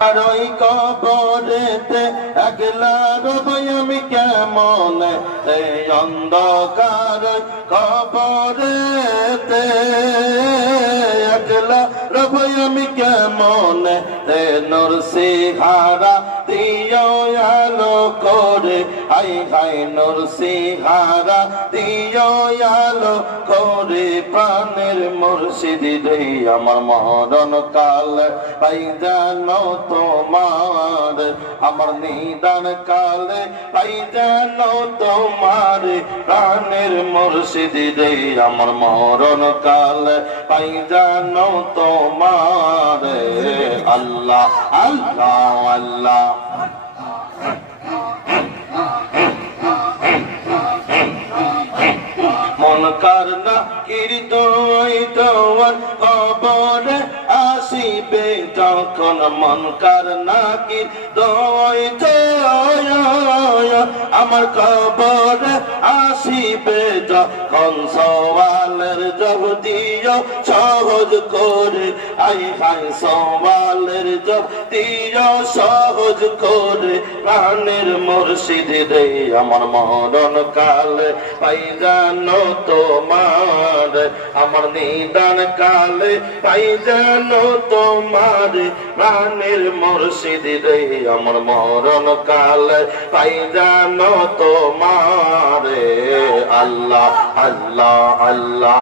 আর ওই কবরেতে একলা রব আমি কেমন, এই অন্ধকার কবরেতে একলা রব আমি কেমন, নূর সিহারা দিও আলো করে, হাই হাই নূর সিহারা দিও আলো করে, প্রাণের মুর্শিদ রে আমার মরণ কাল পাই জানো তোমার, আমার নিদান কালে পাই জানো তোমার, প্রাণের মুর্শিদ রে আমার মরণ কালে পাই জানো তোমার। আল্লাহ আল্লাহ আল্লাহ মনকার নাকির দোয়াই তোমার কবরে আসিবে যখন, মনকার নাকির দোয়াই আমার কবরে আসিবে যখন, সওয়ালের জব দিও সহজ করে, আই হাই সওয়ালের জব দিও সহজ করে, প্রাণের মুর্শিদ রে আমার মরণ কালে পাই জানো তোমার, আমার নিদান কালে পাই জানো তোমার, প্রাণের মুর্শিদ রে আমার মরণ কালে পাই জানো তোমার। আল্লাহ আল্লাহ আল্লাহ।